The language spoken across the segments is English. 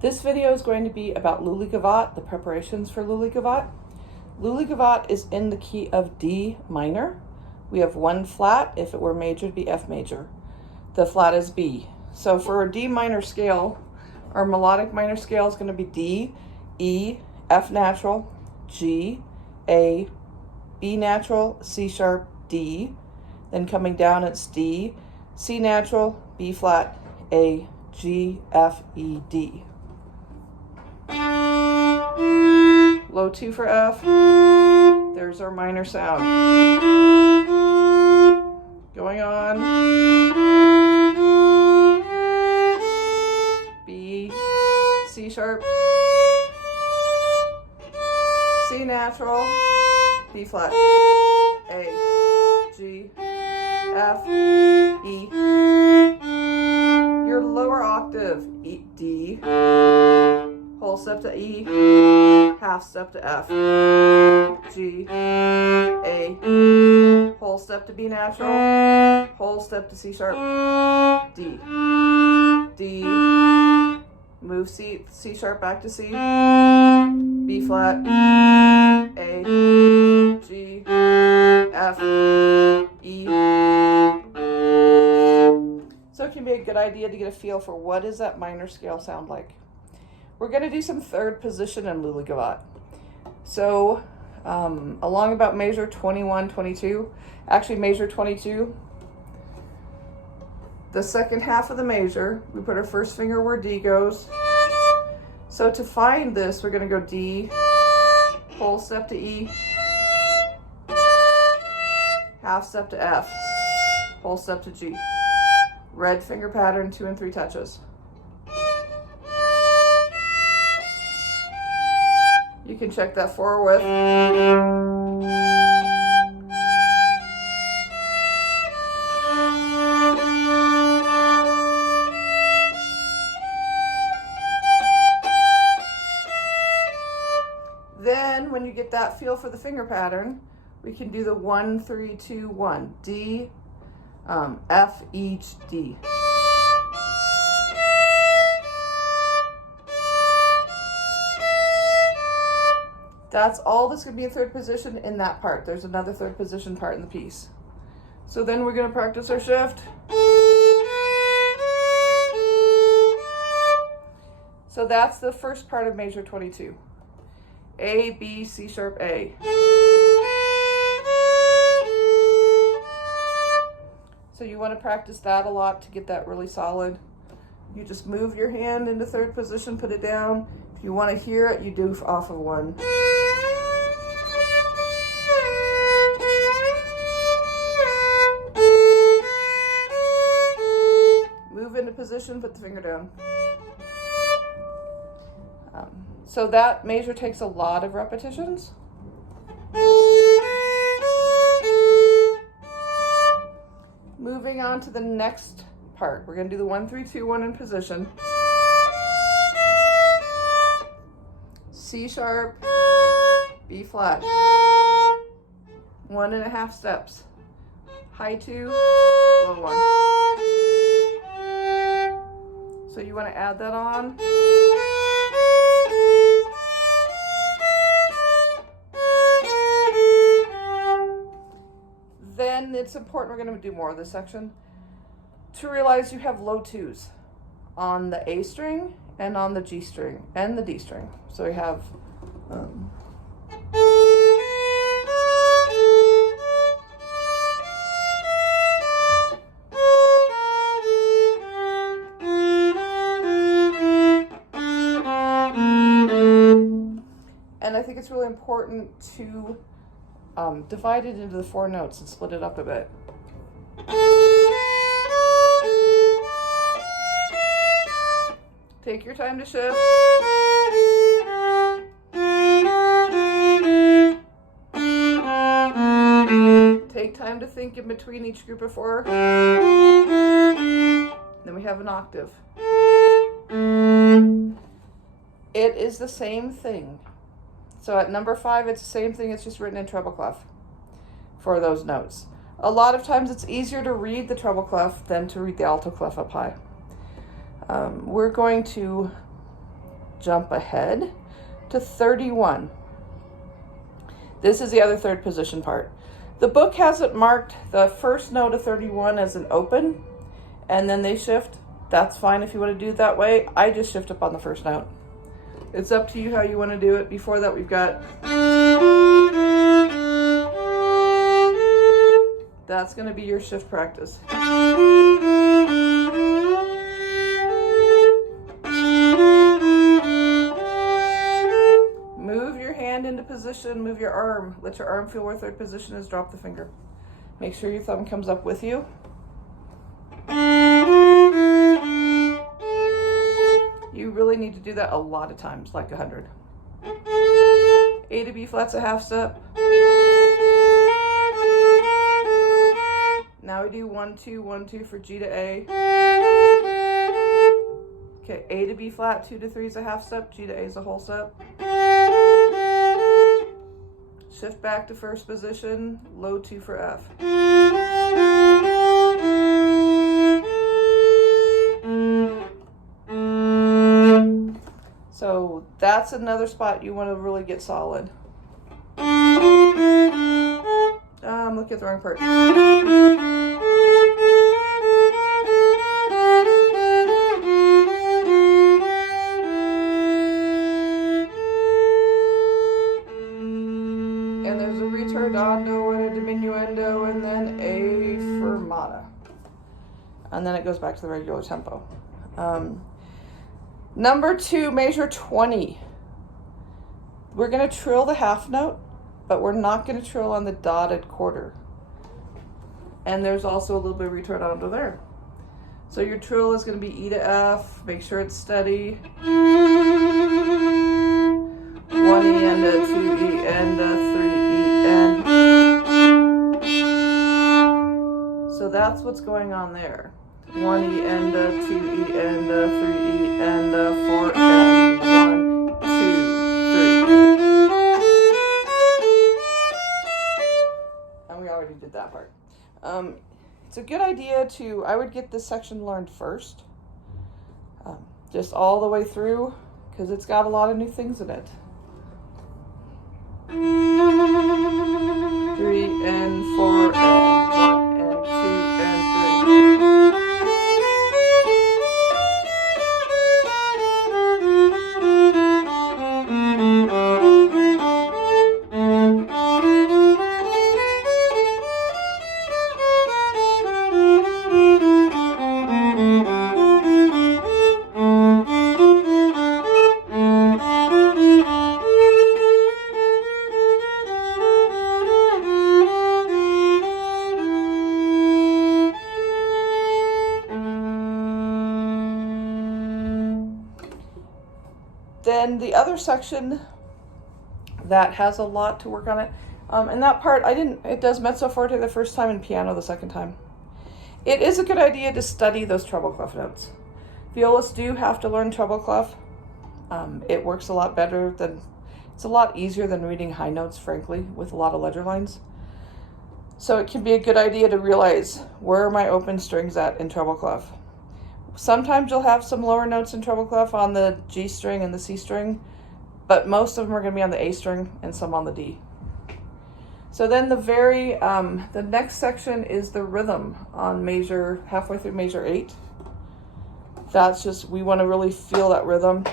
This video is going to be about Lully Gavotte, the preparations for Lully Gavotte. Lully Gavotte is in the key of D minor. We have one flat. If it were major, it'd be F major. The flat is B. So for a D minor scale, our melodic minor scale is going to be D, E, F natural, G, A, B natural, C sharp, D. Then coming down, it's D, C natural, B flat, A, G, F, E, D. Low 2 for F. There's our minor sound. Going on. B, C sharp, C natural, B flat, A, G, F, E. Your lower octave, E, D. Whole step to E, half step to F, G, A, whole step to B natural, whole step to C sharp, D, D, move C sharp back to C, B flat, A, G, F, E. So it can be a good idea to get a feel for what does that minor scale sound like. We're going to do some third position in Lully Gavotte. So along about measure 21, 22, actually measure 22, the second half of the measure, we put our first finger where D goes. So to find this, we're going to go D, whole step to E, half step to F, whole step to G. Red finger pattern, 2 and 3 touches. You can check that 4 with. Then when you get that feel for the finger pattern, we can do the 1, 3, 2, 1. D, F, E, D. That's all that's going to be a third position in that part. There's another third position part in the piece. So then we're going to practice our shift. So that's the first part of measure 22. A, B, C sharp, A. So you want to practice that a lot to get that really solid. You just move your hand into third position, put it down. If you want to hear it, you do off of 1. Move into position, put the finger down. So that measure takes a lot of repetitions. Moving on to the next part. We're going to do the 1, 3, 2, 1 in position. C sharp, B flat. 1.5 steps. High 2, low 1. So you want to add that on. Then it's important, we're going to do more of this section, to realize you have low 2s on the A string and on the G string and the D string. So we have and I think it's really important to divide it into the 4 notes and split it up a bit. Take your time to shift. Take time to think in between each group of 4. Then we have an octave. It is the same thing. So at number 5, it's the same thing, it's just written in treble clef for those notes. A lot of times it's easier to read the treble clef than to read the alto clef up high. We're going to jump ahead to 31. This is the other third position part. The book has it marked the first note of 31 as an open, and then they shift. That's fine if you want to do it that way. I just shift up on the first note. It's up to you how you want to do it. Before that, we've got, that's going to be your shift practice. Move your hand into position, move your arm. Let your arm feel where third position is, drop the finger. Make sure your thumb comes up with you. You really need to do that a lot of times, like 100. A to B flat's a half step. Now we do 1, 2, 1, 2 for G to A. Okay, A to B flat, 2 to 3 is a half step, G to A is a whole step. Shift back to first position, low 2 for F. So that's another spot you want to really get solid. I'm looking at the wrong part. And there's a ritardando and a diminuendo and then a fermata. And then it goes back to the regular tempo. Number 2, measure 20. We're going to trill the half note, but we're not going to trill on the dotted quarter. And there's also a little bit of ritardando there. So your trill is going to be E to F. Make sure it's steady. 1 E and a 2 E and a 3 E and. So that's what's going on there. 1 E and a 2 E and a 3 E and a 4 and 1, 2, 3. And we already did that part. It's a good idea to, I would get this section learned first. Just all the way through, because it's got a lot of new things in it. 3 and 4 and 1 and 2 and 3. Then the other section that has a lot to work on it, and that part it does mezzo forte the first time and piano the second time. It is a good idea to study those treble clef notes. Violists do have to learn treble clef. It works a lot better it's a lot easier than reading high notes, frankly, with a lot of ledger lines. So it can be a good idea to realize, where are my open strings at in treble clef? Sometimes you'll have some lower notes in treble clef on the G string and the C string, but most of them are going to be on the A string and some on the D. So then the next section is the rhythm on halfway through measure 8. That's just, we want to really feel that rhythm.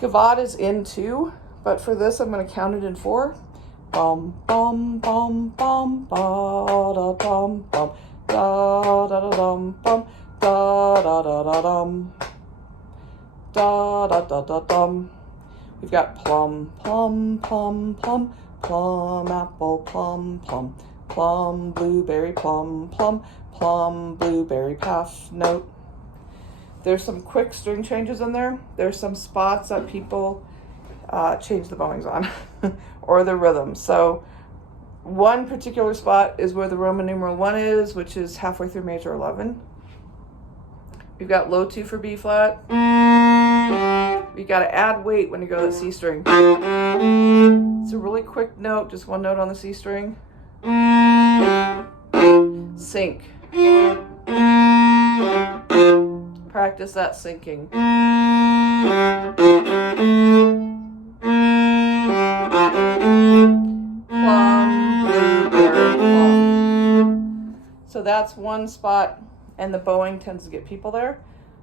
Gavotte is in 2, but for this I'm going to count it in 4. Bum bum bum bum ba da dum bum da da da dum bum da da da da dum da da da da dum. We've got plum plum plum plum plum apple plum plum plum blueberry plum plum plum blueberry half note. There's some quick string changes in there. There's some spots that people change the bowings on or the rhythm. So one particular spot is where the Roman numeral 1 is, which is halfway through measure 11. We've got low 2 for B flat. We got to add weight when you go to the C string. It's a really quick note, just one note on the C string. Sync. Practice that syncing. that's one spot, and the bowing tends to get people there.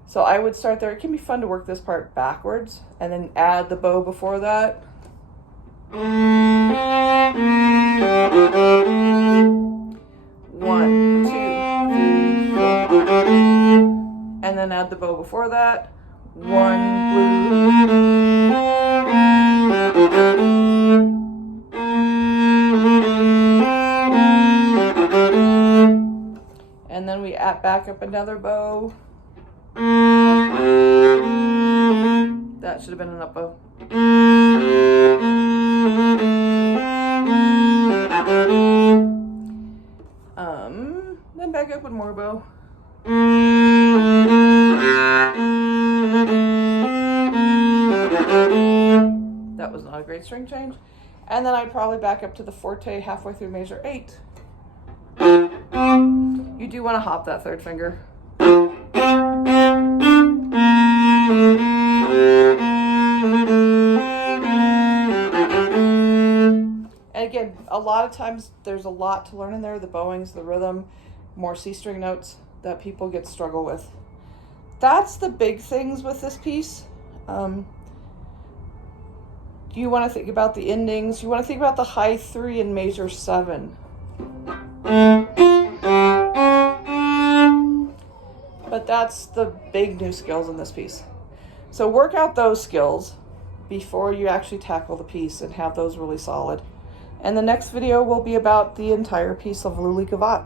So I would start there. It can be fun to work this part backwards and then add the bow before that. One, two, three, four. And then add the bow before that. One, blue. And then we add back up another bow. That should have been an up bow. Then back up with more bow. That was not a great string change. And then I'd probably back up to the forte halfway through measure 8. You do want to hop that third finger. And again, a lot of times there's a lot to learn in there. The bowings, the rhythm, more C string notes that people struggle with. That's the big things with this piece. You want to think about the endings. You want to think about the high 3 in measure 7. But that's the big new skills in this piece. So work out those skills before you actually tackle the piece and have those really solid. And the next video will be about the entire piece of Lully Gavotte.